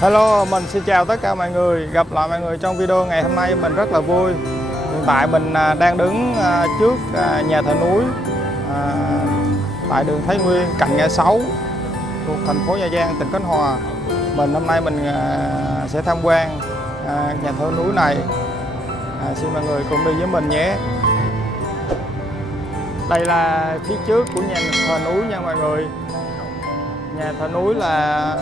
Hello, mình xin chào tất cả mọi người. Gặp lại mọi người trong video ngày hôm nay mình rất là vui. Hiện tại mình đang đứng trước nhà thờ núi tại đường Thái Nguyên, cạnh ngã 6 thuộc thành phố Nha Trang, tỉnh Khánh Hòa. Hôm nay mình sẽ tham quan nhà thờ núi này. Xin mọi người cùng đi với mình nhé. Đây là phía trước của nhà thờ núi nha mọi người. Nhà thờ núi là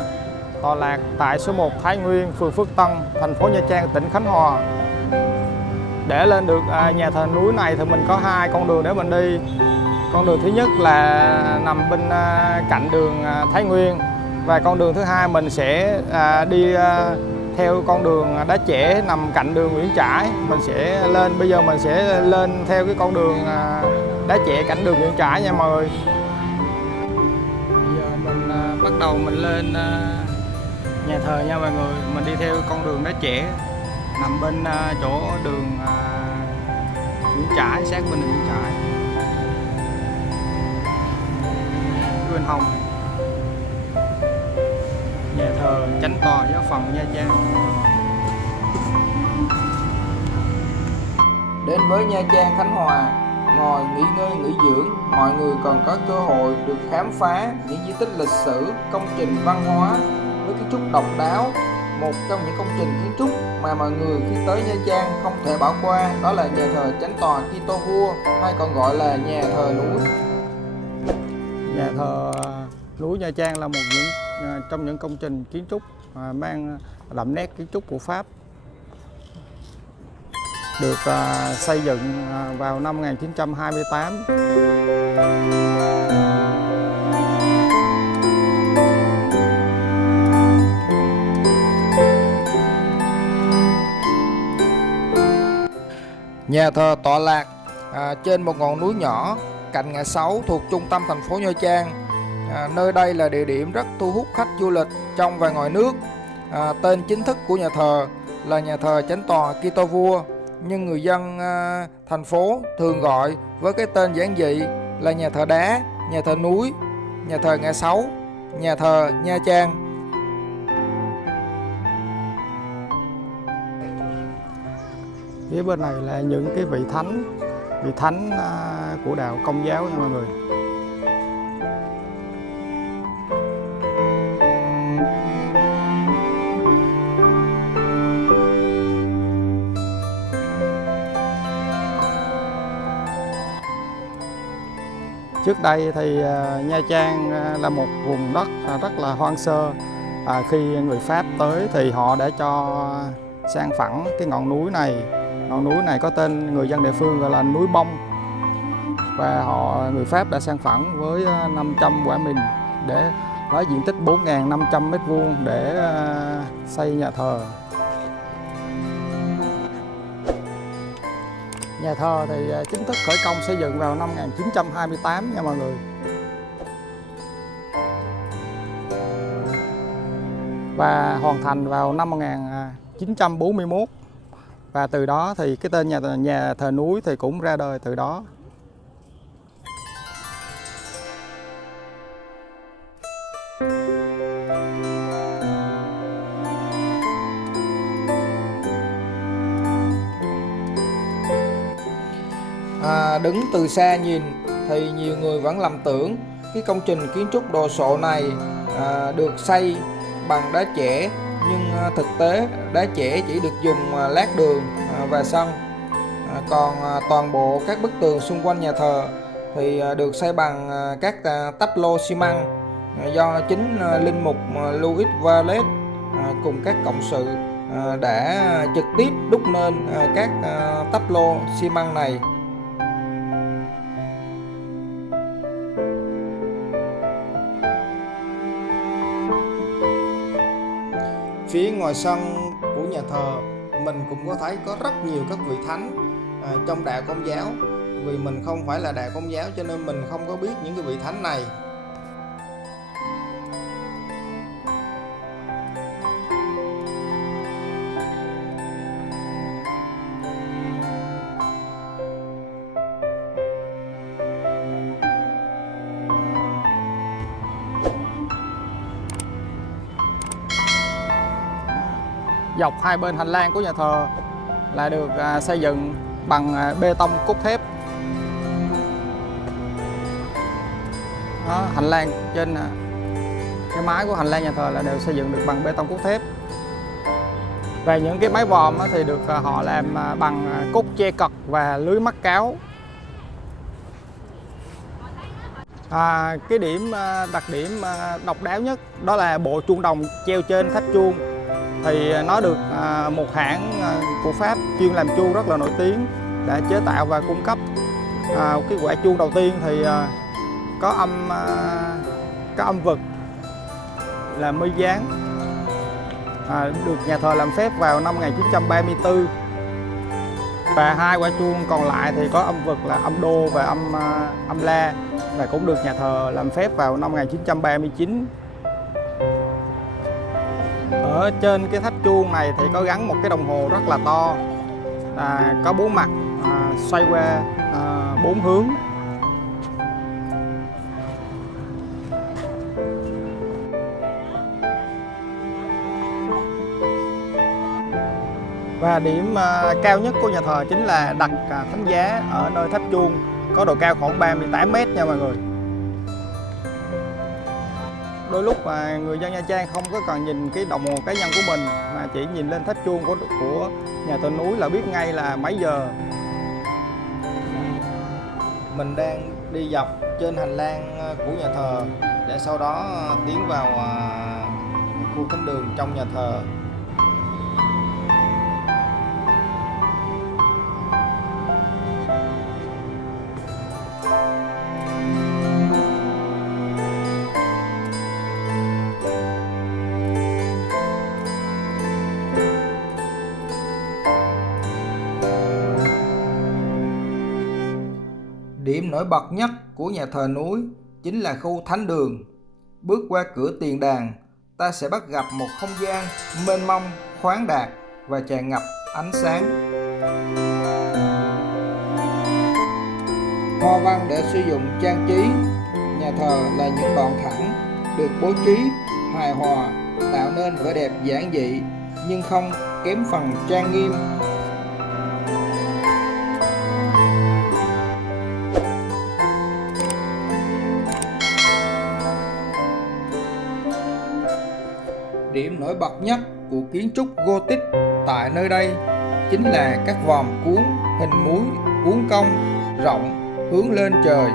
tọa lạc tại số 1 Thái Nguyên, phường Phước Tân, thành phố Nha Trang, tỉnh Khánh Hòa. Để lên được nhà thờ núi này thì mình có hai con đường để mình đi. Con đường thứ nhất là nằm bên cạnh đường Thái Nguyên, và con đường thứ hai mình sẽ đi theo con đường đá chẻ nằm cạnh đường Nguyễn Trãi. Mình sẽ lên, bây giờ mình sẽ lên theo cái con đường đá chẻ cạnh đường Nguyễn Trãi nha mọi người. Bây giờ mình bắt đầu mình lên nhà thờ nha mọi người. Mình đi theo con đường đá chẻ nằm bên chỗ đường Nguyễn Trãi, sát bên đường Nguyễn Trãi, bên hông nhà thờ Chánh tòa Giáo phận Nha Trang. Đến với Nha Trang, Khánh Hòa, ngoài nghỉ ngơi nghỉ dưỡng, mọi người còn có cơ hội được khám phá những di tích lịch sử, công trình văn hóa với kiến trúc độc đáo. Một trong những công trình kiến trúc mà mọi người khi tới Nha Trang không thể bỏ qua đó là nhà thờ Chánh tòa Kitô vua, hay còn gọi là nhà thờ núi. Nhà thờ núi Nha Trang là trong những công trình kiến trúc mang đậm nét kiến trúc của Pháp, được xây dựng vào năm 1928. Nhà thờ tọa lạc trên một ngọn núi nhỏ cạnh ngã 6 thuộc trung tâm thành phố Nha Trang. Nơi đây là địa điểm rất thu hút khách du lịch trong và ngoài nước. Tên chính thức của nhà thờ là nhà thờ Chánh tòa Kitô vua, nhưng người dân thành phố thường gọi với cái tên giản dị là nhà thờ đá, nhà thờ núi, nhà thờ ngã 6, nhà thờ Nha Trang. Phía bên này là những cái vị thánh của đạo Công giáo nha mọi người. Trước đây thì Nha Trang là một vùng đất rất là hoang sơ. Khi người Pháp tới thì họ đã cho san phẳng cái ngọn núi này. Ngọn núi này có tên người dân địa phương gọi là núi Bông, và người Pháp đã san phẳng với 500 quả mìn để với diện tích 4.500 m² để xây nhà thờ. Nhà thờ thì chính thức khởi công xây dựng vào năm 1928 nha mọi người. Và hoàn thành vào năm 1941. Và từ đó thì cái tên nhà thờ núi thì cũng ra đời từ đó. Đứng từ xa nhìn thì nhiều người vẫn lầm tưởng cái công trình kiến trúc đồ sộ này được xây bằng đá chẻ, nhưng thực tế đá chẻ chỉ được dùng lát đường và sân. Còn toàn bộ các bức tường xung quanh nhà thờ thì được xây bằng các tắp lô xi măng do chính linh mục Louis Valet cùng các cộng sự đã trực tiếp đúc nên các tắp lô xi măng này. Phía ngoài sân của nhà thờ mình cũng có thấy có rất nhiều các vị thánh trong đạo Công giáo. Vì mình không phải là đạo Công giáo cho nên mình không có biết những cái vị thánh này. Dọc hai bên hành lang của nhà thờ là được xây dựng bằng bê tông cốt thép. Đó, hành lang trên cái mái của hành lang nhà thờ là đều xây dựng được bằng bê tông cốt thép. Và những cái mái vòm thì được họ làm bằng cốt tre cật và lưới mắc cáo. Cái đặc điểm độc đáo nhất đó là bộ chuông đồng treo trên tháp chuông. Thì nó được một hãng của Pháp chuyên làm chuông rất là nổi tiếng đã chế tạo và cung cấp. Cái quả chuông đầu tiên thì có âm vực là mi dáng, được nhà thờ làm phép vào năm 1934. Và hai quả chuông còn lại thì có âm vực là âm đô và âm la, và cũng được nhà thờ làm phép vào năm 1939. Ở trên cái tháp chuông này thì có gắn một cái đồng hồ rất là to, có 4 mặt, xoay qua 4 hướng. Và điểm cao nhất của nhà thờ chính là đặt thánh giá ở nơi tháp chuông, có độ cao khoảng 38 m nha mọi người. Đôi lúc mà người dân Nha Trang không có cần nhìn cái đồng hồ cá nhân của mình, mà chỉ nhìn lên tháp chuông của nhà thờ núi là biết ngay là mấy giờ. Mình đang đi dọc trên hành lang của nhà thờ để sau đó tiến vào khu thánh đường trong nhà thờ. Điểm nổi bật nhất của nhà thờ núi chính là khu thánh đường. Bước qua cửa tiền đàn, ta sẽ bắt gặp một không gian mênh mông, khoáng đạt và tràn ngập ánh sáng. Hoa văn để sử dụng trang trí nhà thờ là những đoạn thẳng được bố trí hài hòa, tạo nên vẻ đẹp giản dị nhưng không kém phần trang nghiêm. Điểm nổi bật nhất của kiến trúc Gothic tại nơi đây chính là các vòm cuốn hình múi uốn cong rộng hướng lên trời.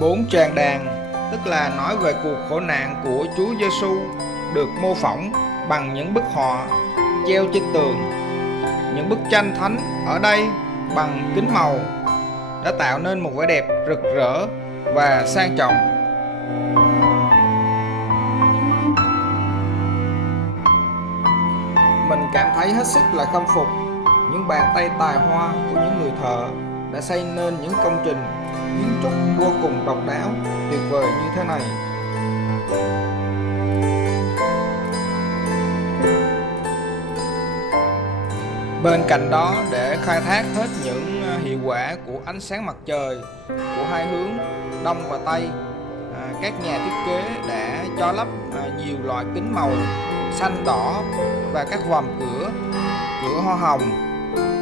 Bốn tràng đàn, tức là nói về cuộc khổ nạn của Chúa Giêsu, được mô phỏng bằng những bức họa treo trên tường. Những bức tranh thánh ở đây bằng kính màu đã tạo nên một vẻ đẹp rực rỡ và sang trọng. Mình cảm thấy hết sức là khâm phục những bàn tay tài hoa của những người thợ đã xây nên những công trình kiến trúc vô cùng độc đáo, tuyệt vời như thế này. Bên cạnh đó, để khai thác hết những hiệu quả của ánh sáng mặt trời của hai hướng Đông và Tây, các nhà thiết kế đã cho lắp nhiều loại kính màu xanh, đỏ và các vòm cửa hoa hồng.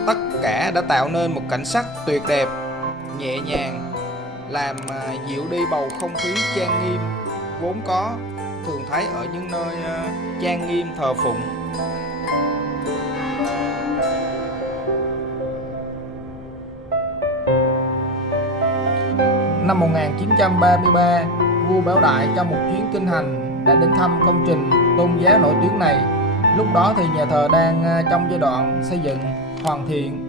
Tất cả đã tạo nên một cảnh sắc tuyệt đẹp, nhẹ nhàng, làm dịu đi bầu không khí trang nghiêm vốn có thường thấy ở những nơi trang nghiêm thờ phụng. Năm 1933, vua Bảo Đại trong một chuyến kinh hành đã đến thăm công trình tôn giáo nổi tiếng này. Lúc đó thì nhà thờ đang trong giai đoạn xây dựng hoàn thiện.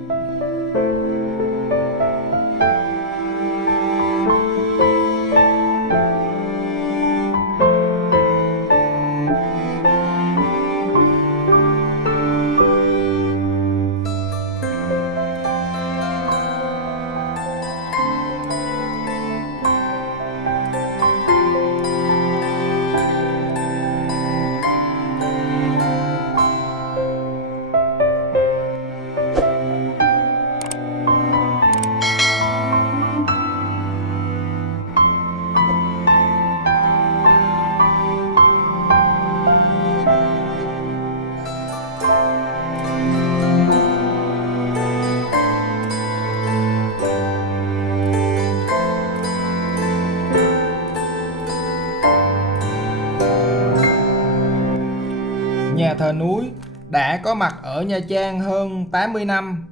nhà thờ núi đã có mặt ở Nha Trang hơn 80 năm.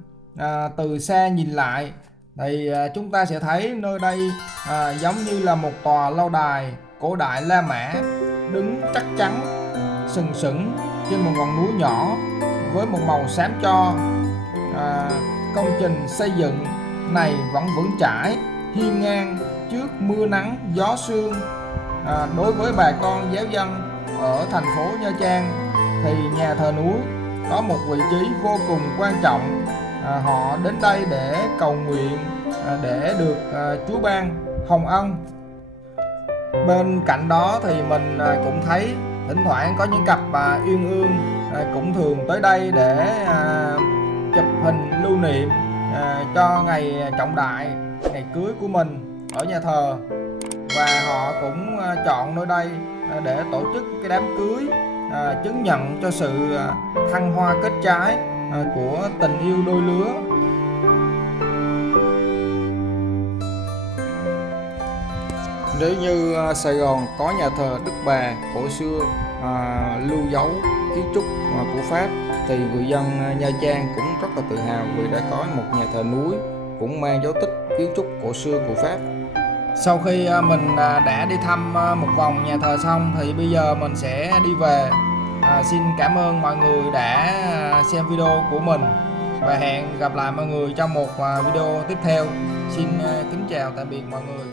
Từ xa nhìn lại thì chúng ta sẽ thấy nơi đây giống như là một tòa lâu đài cổ đại La Mã, đứng chắc chắn sừng sững trên một ngọn núi nhỏ với một màu xám tro. Công trình xây dựng này vẫn vững chãi, hiên ngang trước mưa nắng gió sương. Đối với bà con giáo dân ở thành phố Nha Trang thì nhà thờ núi có một vị trí vô cùng quan trọng. Họ đến đây để cầu nguyện, để được Chúa ban hồng ân. Bên cạnh đó thì mình cũng thấy thỉnh thoảng có những cặp uyên ương cũng thường tới đây để chụp hình lưu niệm cho ngày trọng đại, ngày cưới của mình ở nhà thờ. Và họ cũng chọn nơi đây để tổ chức cái đám cưới, chứng nhận cho sự thăng hoa kết trái của tình yêu đôi lứa. Nếu như Sài Gòn có nhà thờ Đức Bà cổ xưa lưu dấu kiến trúc của Pháp, thì người dân Nha Trang cũng rất là tự hào vì đã có một nhà thờ núi cũng mang dấu tích kiến trúc cổ xưa của Pháp. Sau khi mình đã đi thăm một vòng nhà thờ xong thì bây giờ mình sẽ đi về. Xin cảm ơn mọi người đã xem video của mình và hẹn gặp lại mọi người trong một video tiếp theo. Xin kính chào tạm biệt mọi người.